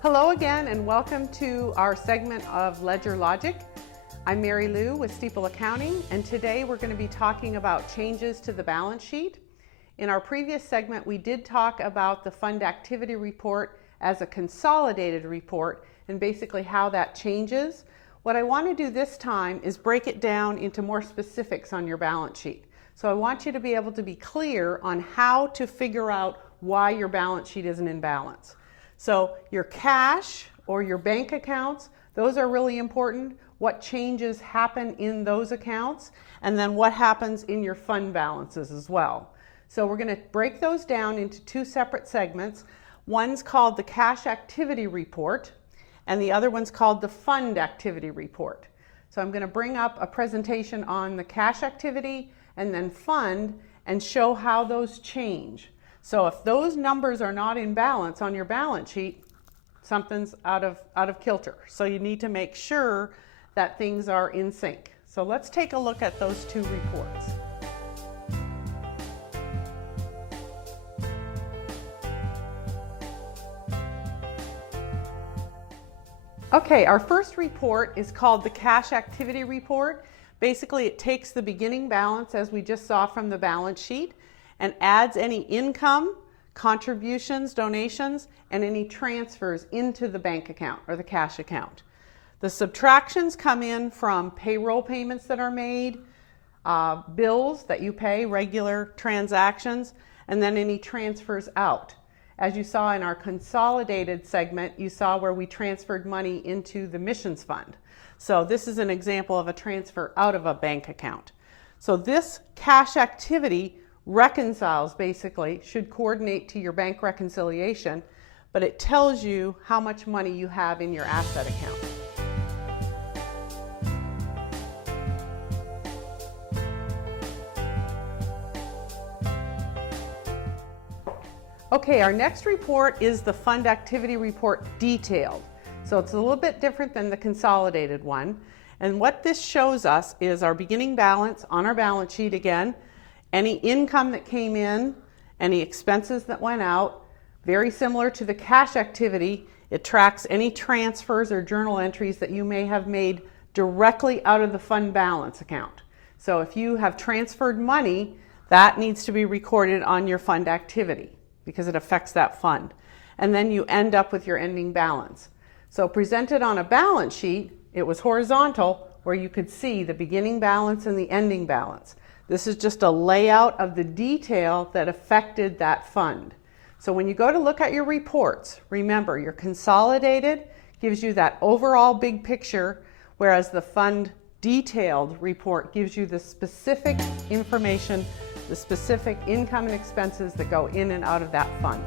Hello again and welcome to our segment of Ledger Logic. I'm Mary Lou with Steeple Accounting, and today we're going to be talking about changes to the balance sheet. In our previous segment, we did talk about the fund activity report as a consolidated report and basically how that changes. What I want to do this time is break it down into more specifics on your balance sheet. So I want you to be able to be clear on how to figure out why your balance sheet isn't in balance. So your cash or your bank accounts, those are really important. What changes happen in those accounts, and then what happens in your fund balances as well. So we're going to break those down into two separate segments. One's called the cash activity report, and the other one's called the fund activity report. So I'm going to bring up a presentation on the cash activity and then fund and show how those change. So if those numbers are not in balance on your balance sheet, something's out of kilter. So you need to make sure that things are in sync. So let's take a look at those two reports. Okay, our first report is called the cash activity report. Basically, it takes the beginning balance, as we just saw from the balance sheet, and adds any income, contributions, donations, and any transfers into the bank account or the cash account. The subtractions come in from payroll payments that are made, bills that you pay, regular transactions, and then any transfers out. As you saw in our consolidated segment, you saw where we transferred money into the missions fund. So this is an example of a transfer out of a bank account. So this cash activity reconciles, basically, should coordinate to your bank reconciliation, but it tells you how much money you have in your asset account. Okay, our next report is the fund activity report detailed. So it's a little bit different than the consolidated one. And what this shows us is our beginning balance on our balance sheet again, any income that came in, any expenses that went out. Very similar to the cash activity, it tracks any transfers or journal entries that you may have made directly out of the fund balance account. So if you have transferred money, that needs to be recorded on your fund activity because it affects that fund. And then you end up with your ending balance. So presented on a balance sheet, it was horizontal where you could see the beginning balance and the ending balance. This is just a layout of the detail that affected that fund. So when you go to look at your reports, remember your consolidated gives you that overall big picture, whereas the fund detailed report gives you the specific information, the specific income and expenses that go in and out of that fund.